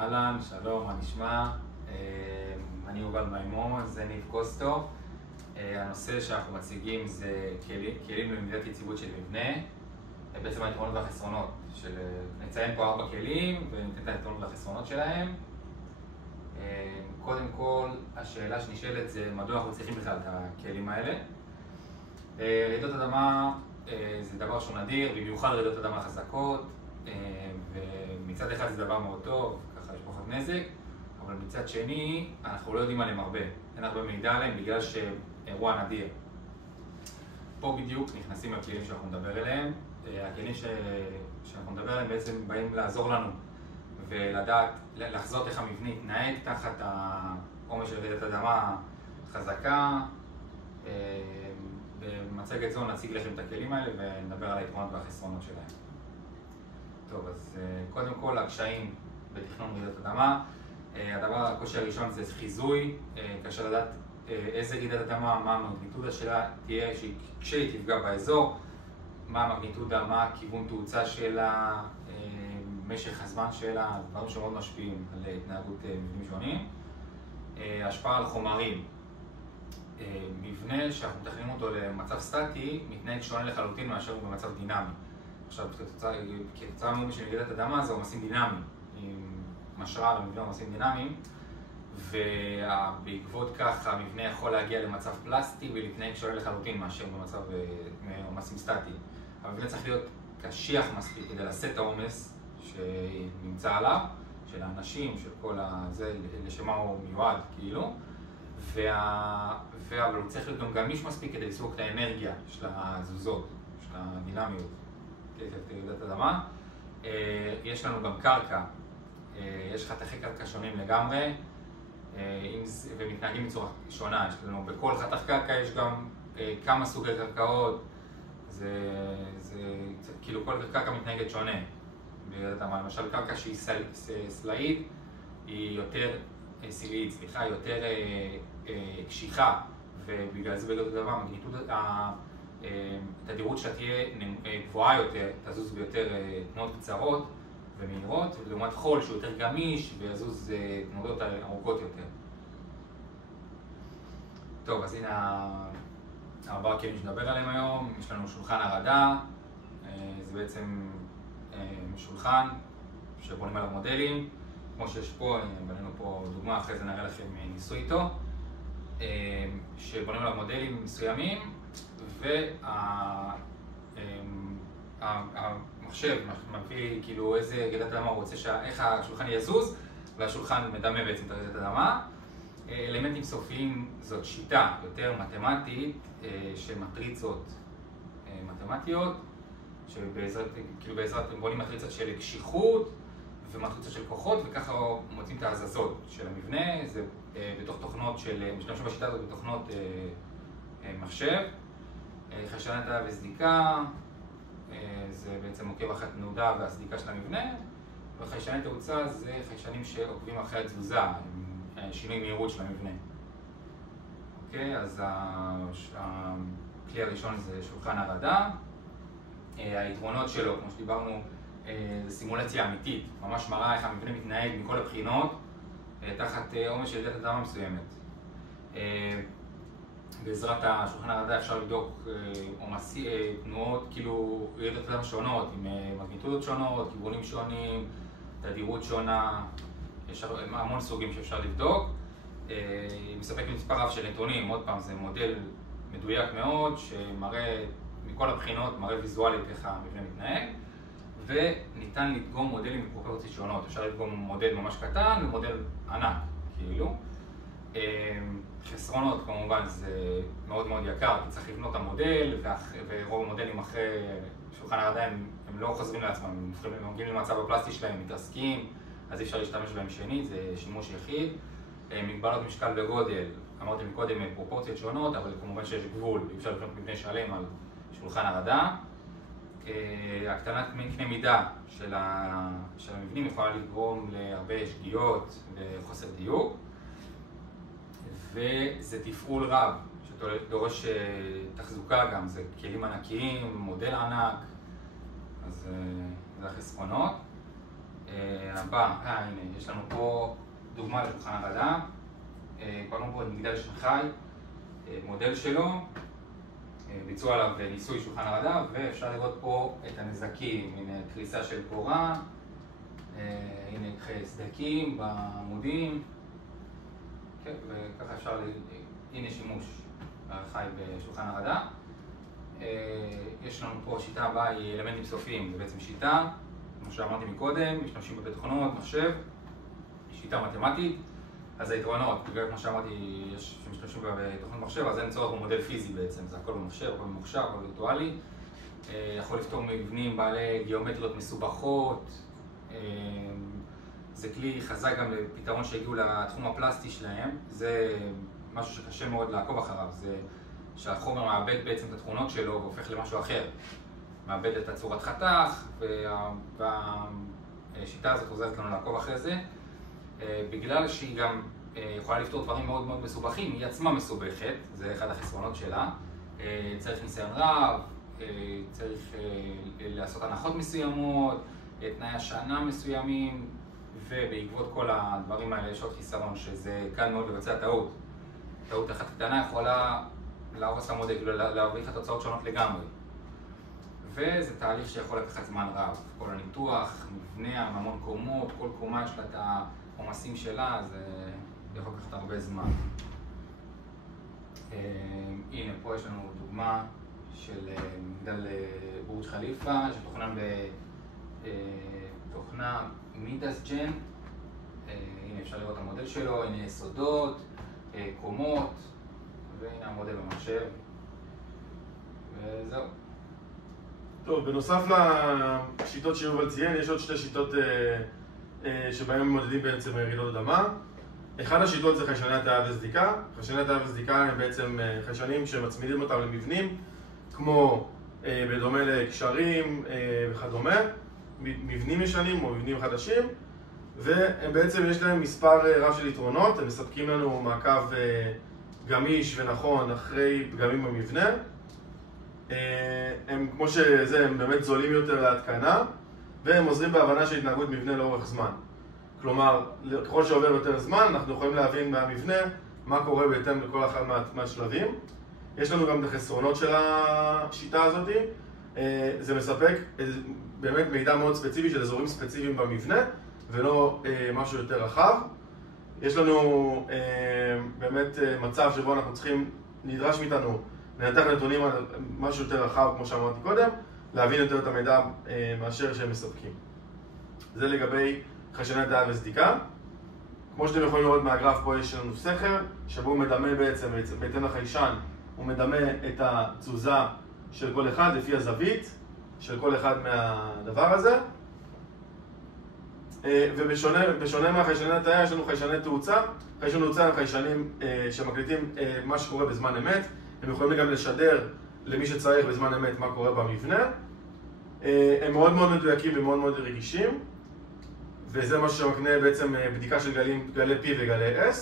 אהלן, שלום, מה נשמע? אני יובל מימון, זה ניב קוסטו. הנושא שאנחנו מציגים זה כלים למדידת יציבות של מבנה. בעצם היתרונות והחסרונות. נציין פה 4 כלים וניתן את היתרונות והחסרונות שלהם. קודם כל, השאלה שנשאלת זה מדוע אנחנו צריכים בכלל את הכלים האלה. רעידות אדמה זה דבר שהוא נדיר, במיוחד רעידות אדמה חזקות. ומצד אחד זה דבר מאוד טוב, ככה יש פחות נזק, אבל מצד שני אנחנו לא יודעים עליהם הרבה, אין הרבה מידע עליהם בגלל שאירוע נדיר. פה בדיוק נכנסים הכלים שאנחנו נדבר עליהם. הכלים שאנחנו נדבר עליהם בעצם באים לעזור לנו ולדעת, לחזות איך המבנה יתנהג תחת העומס של רעידת אדמה חזקה. במצגת זו נציג לכם את הכלים האלה ונדבר על היתרונות והחסרונות שלהם. טוב, אז קודם כל הקשיים בתכנון רעידות אדמה. הקושי הראשון זה חיזוי, כאשר לדעת איזה רעידת אדמה, מה המגניטודה שלה תהיה כשהיא תפגע באזור, מה המגניטודה, מה הכיוון תאוצה שלה, משך הזמן שלה, דברים שמאוד משפיעים על התנהגות מבנים שונים. השפעה על חומרים. מבנה שאנחנו מתכננים אותו למצב סטטי מתנהג שונה לחלוטין מאשר הוא במצב דינמי. עכשיו, כתוצאה מאוד של רעידת אדמה זה עומסים דינמיים, עם משרה למבנה עומסים דינמיים, ובעקבות כך המבנה יכול להגיע למצב פלסטי ולהתנהג שונה לחלוטין מאשר במצב עומסים סטטי. המבנה צריך להיות קשיח מספיק כדי לשאת את העומס שנמצא עליו, של האנשים, של כל זה, לשמה הוא מיועד כאילו, אבל הוא צריך להיות גם גמיש מספיק כדי לספוג את האנרגיה של התזוזות, של הדינמיות. רעידת אדמה. יש לנו גם קרקע, יש חתכי קרקע שונים לגמרי ומתנהגים בצורה שונה. יש לנו בכל חתך קרקע יש גם כמה סוגי קרקעות, כאילו כל קרקע מתנהגת שונה ברעידת אדמה. למשל קרקע שהיא סלעית היא יותר יותר קשיחה, ובגלל זה ברעידות אדמה התדירות שלה תהיה גבוהה יותר, תזוז ביותר תנועות קצרות ומהירות, ולעומת חול שהוא יותר גמיש ויזוז תנועות ארוכות יותר. טוב, אז הנה 4 כלים שנדבר עליהם היום. יש לנו שולחן הרעדה, זה בעצם שולחן שבונים עליו מודלים, כמו שיש פה, בנינו פה דוגמה, אחרי זה נראה לכם ניסוי איתו, שבונים עליו מודלים מסוימים, והמחשב מביא כאילו איזה רעידת אדמה הוא רוצה, איך השולחן יזוז, והשולחן מדמה בעצם את רעידת אדמה. אלמנטים סופיים זאת שיטה יותר מתמטית של מטריצות מתמטיות, שבעזרת בונים מטריצות של קשיחות ומטריצות של כוחות, וככה מוצאים את ההזזות של המבנה. זה בתוך תוכנות משתמשים בשיטה הזאת בתוכנות מחשב. חיישני תא וסדיקה, זה בעצם עוקב אחרי התנודה והסדיקה של המבנה, וחיישני תאוצה זה חיישנים שעוקבים אחרי התזוזה, שינוי מהירות של המבנה. אוקיי, אז הכלי הראשון זה שולחן הרעדה. היתרונות שלו, כמו שדיברנו, זה סימולציה אמיתית, ממש מראה איך המבנה מתנהג מכל הבחינות תחת עומס של רעידת אדמה מסוימת. בעזרת השולחן הרעדה אפשר לבדוק תנועות, כאילו רעידות אדמה שונות, עם מגניטודות שונות, כיוונים שונים, תדירות שונה, יש המון סוגים שאפשר לבדוק. מספק מספר רב של נתונים, עוד פעם זה מודל מדויק מאוד, שמראה מכל הבחינות, מראה ויזואלית איך המבנה מתנהג, וניתן לדגום מודלים בפרופורציות שונות. אפשר לדגום מודל ממש קטן ומודל ענק, כאילו. חסרונות כמובן זה מאוד מאוד יקר, כי צריך לבנות את המודל, ורוב המודלים אחרי שולחן הרעדה הם לא חוזרים לעצמם, הם מגיעים למצב הפלסטי שלהם, מתרסקים, אז אי אפשר להשתמש בהם שנית, זה שימוש יחיד. מגבלות משקל וגודל, אמרתי מקודם פרופורציות שונות, אבל כמובן שיש גבול, אי אפשר לבנות מבנה שלם על שולחן הרעדה. הקטנת קנה מידה של המבנים יכולה לגרום להרבה שגיאות וחוסר דיוק, וזה תפעול רב שדורש תחזוקה גם, זה כלים ענקיים, מודל ענק, אז זה החסרונות. הבא, הנה, יש לנו פה דוגמה לשולחן הרעדה. קראנו פה את מגדל שנגחאי, מודל שלו, ביצעו עליו ניסוי שולחן הרעדה, ואפשר לראות פה את הנזקים, הנה קריסה של קורה, הנה סדקים בעמודים, כן, וככה אפשר, הנה שימוש חי בשולחן הרעדה. יש לנו פה שיטה הבאה היא אלמנטים סופיים, זה בעצם שיטה, כמו שאמרתי מקודם, משתמשים בתוכנות, מחשב, שיטה מתמטית. אז היתרונות, בגלל כמו שאמרתי, שמשתמשים בתוכנות מחשב, אז אין צורך במודל פיזי בעצם, זה הכל במחשב, הכל במוכשר, הכל וירטואלי. יכול לפתור מבנים בעלי גיאומטריות מסובכות. זה כלי חזק גם לפתרון שהגיעו לתחום הפלסטי שלהם. זה משהו שקשה מאוד לעקוב אחריו, זה שהחומר מאבד בעצם את התכונות שלו והופך למשהו אחר. מאבד את הצורת חתך, והשיטה הזאת עוזרת לנו לעקוב אחרי זה. בגלל שהיא גם יכולה לפתור דברים מאוד מאוד מסובכים, היא עצמה מסובכת, זה אחד החסרונות שלה. צריך ניסיון רב, צריך לעשות הנחות מסוימות, תנאי השענה מסוימים, ובעקבות כל הדברים האלה יש עוד חיסרון שזה קל מאוד לבצע טעות. טעות אחת קטנה יכולה להרוס למודל, כאילו להביא לך תוצאות שונות לגמרי. וזה תהליך שיכול לקחת זמן רב. כל הניתוח, מבנה, המון קומות, כל קומה יש לה את העומסים שלה, זה יכול לקחת הרבה זמן. הנה, פה יש לנו דוגמה של מגדל בורג' חליפה, שתוכנן בתוכנה מידס ג'ן. הנה אפשר לראות את המודל שלו, הנה יסודות, קומות, והנה המודל במחשב. וזהו. טוב, בנוסף לשיטות שיובל ציין, יש עוד שתי שיטות שבהן מודדים בעצם רעידות אדמה. אחד השיטות זה חיישני הטעיה וסדיקה. חיישני הטעיה וסדיקה הם בעצם חיישנים שמצמידים אותם למבנים, כמו בדומה לקשרים וכדומה, מבנים ישנים או מבנים חדשים, והם בעצם יש להם מספר רב של יתרונות. הם מספקים לנו מעקב גמיש ונכון אחרי פגמים במבנה. הם כמו שזה, הם באמת זולים יותר להתקנה, והם עוזרים בהבנה של התנהגות מבנה לאורך זמן. כלומר, ככל שעובר יותר זמן, אנחנו יכולים להבין מהמבנה מה קורה בהתאם לכל אחד מהשלבים. יש לנו גם את החסרונות של השיטה הזאת. זה מספק באמת מידע מאוד ספציפי של אזורים ספציפיים במבנה, ולא משהו יותר רחב. יש לנו באמת מצב שבו אנחנו צריכים, נדרש מאיתנו לנתח נתונים על משהו יותר רחב, כמו שאמרתי קודם, להבין יותר את המידע מאשר שהם מספקים. זה לגבי חיישני הטעיה וסדיקה. כמו שאתם יכולים לראות מהגרף, פה יש לנו סכר, שבו הוא מדמה בעצם, בהתאם לחיישן, הוא מדמה את התזוזה של כל אחד לפי הזווית של כל אחד מהדבר הזה. ובשונה מהחיישני הטעיה, יש לנו חיישני תאוצה. חיישני תאוצה הם חיישנים שמקליטים מה שקורה בזמן אמת. הם יכולים גם לשדר למי שצריך בזמן אמת מה קורה במבנה. הם מאוד מאוד מדויקים ומאוד מאוד רגישים, וזה מה שמקנה בעצם בדיקה של גלי P וגלי S.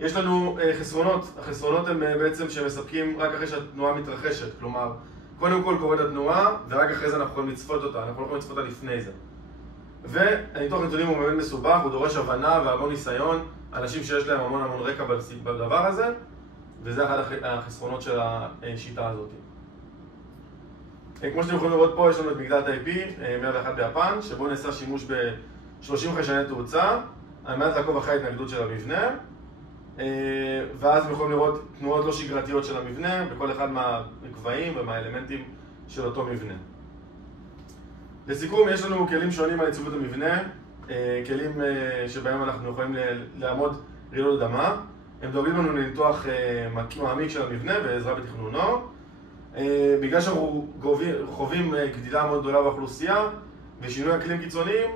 יש לנו חסרונות. החסרונות הם בעצם שמספקים רק אחרי שהתנועה מתרחשת. כלומר, קודם כל קורית התנועה, ורק אחרי זה אנחנו יכולים לצפות אותה. אנחנו לא יכולים לצפות אותה לפני זה. והניתוח נתונים הוא באמת מסובך, הוא דורש הבנה והמון ניסיון. אנשים שיש להם המון רקע בדבר הזה, וזה אחד החסרונות של השיטה הזאת. כמו שאתם יכולים לראות פה, יש לנו את מגדל טייפ 101 ביפן, שבו נעשה שימוש ב-30 חיישני תאוצה, על מנת לעקוב אחרי ההתנגדות של המבנה, ואז אתם יכולים לראות תנועות לא שגרתיות של המבנה, בכל אחד מהגבהים ומהאלמנטים של אותו מבנה. לסיכום, יש לנו כלים שונים על יציבות המבנה, כלים שבהם אנחנו יכולים לעמוד רעידות אדמה. הם דואגים לנו לניתוח מעמיק של המבנה ועזרה בתכנונו. בגלל שאנחנו חווים גדילה מאוד גדולה באוכלוסייה ושינוי אקלים קיצוניים,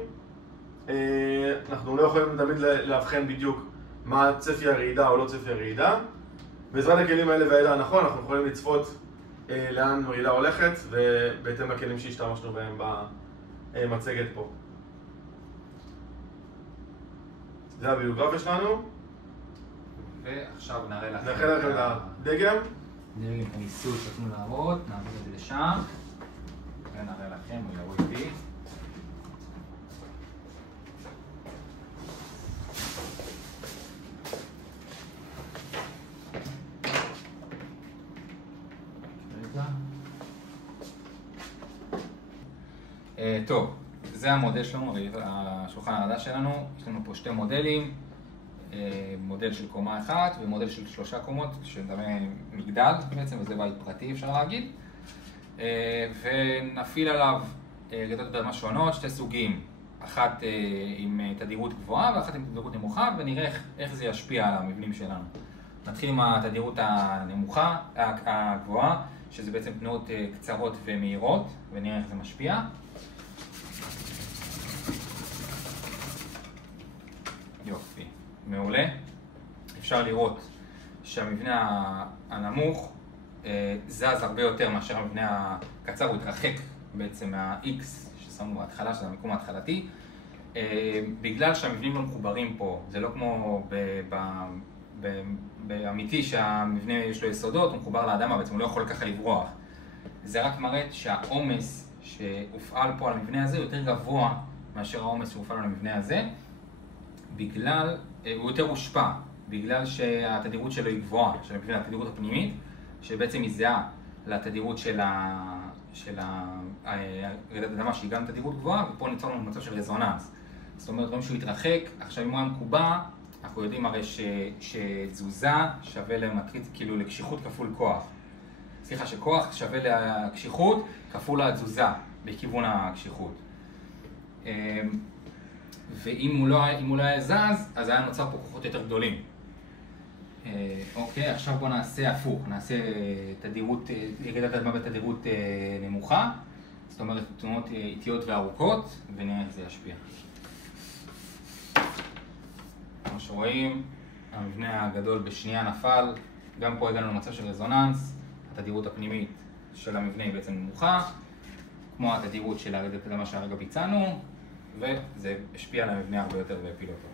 אנחנו לא יכולים תמיד להבחן בדיוק מה צפי הרעידה או לא צפי הרעידה. בעזרת הכלים האלה והידע הנכון אנחנו יכולים לצפות לאן הרעידה הולכת, ובהתאם לכלים שהשתמשנו בהם במצגת פה. זה הביוגרפיה שלנו. ועכשיו נראה לכם את הדגם. דגם את הניסוי שרצינו להראות, נעבור את זה לשם ונראה לכם, הוא יראו איתי. טוב, זה המודל שלנו, השולחן העבודה שלנו. יש לנו פה שתי מודלים, מודל של קומה אחת ומודל של 3 קומות, שדמה מגדל בעצם, וזה בית פרטי אפשר להגיד. ונפעיל עליו רעידות אדמה שונות, 2 סוגים, אחת עם תדירות גבוהה ואחת עם תדירות נמוכה, ונראה איך זה ישפיע על המבנים שלנו. נתחיל עם התדירות הנמוכה, הגבוהה, שזה בעצם תנועות קצרות ומהירות, ונראה איך זה משפיע. יופי, מעולה. אפשר לראות שהמבנה הנמוך זז הרבה יותר מאשר המבנה הקצר, הוא התרחק בעצם מה-X ששמנו בהתחלה, שזה המיקום ההתחלתי. בגלל שהמבנים לא מחוברים פה, זה לא כמו באמיתי שהמבנה יש לו יסודות, הוא מחובר לאדמה, בעצם הוא לא יכול ככה לברוח. זה רק מראה שהעומס שהופעל פה על המבנה הזה יותר גבוה מאשר העומס שהופעל על המבנה הזה, הוא יותר הושפע, בגלל שהתדירות שלו היא גבוהה, של המבנה, התדירות הפנימית, שבעצם היא זהה לתדירות של רעידת אדמה, שהיא גם תדירות גבוהה, ופה ניצור לנו מצב של רזוננס. זאת אומרת, רואים שהוא התרחק, עכשיו אם הוא היה מקובע, אנחנו יודעים הרי שתזוזה שווה למטריץ, כאילו לקשיחות כפול כוח. סליחה, שכוח שווה לקשיחות כפול התזוזה בכיוון הקשיחות. ואם הוא לא היה זז, אז היה נוצר פה כוחות יותר גדולים. אוקיי, עכשיו בואו נעשה הפוך, נעשה רעידת אדמה בתדירות נמוכה, זאת אומרת תנועות איטיות וארוכות, ונראה איך זה ישפיע. כמו שרואים, המבנה הגדול בשנייה נפל, גם פה הגענו למצב של רזוננס, התדירות הפנימית של המבנה היא בעצם נמוכה, כמו התדירות של הרעידת אדמה שהרגע ביצענו, וזה השפיע על המבנה הרבה יותר והפיל אותו.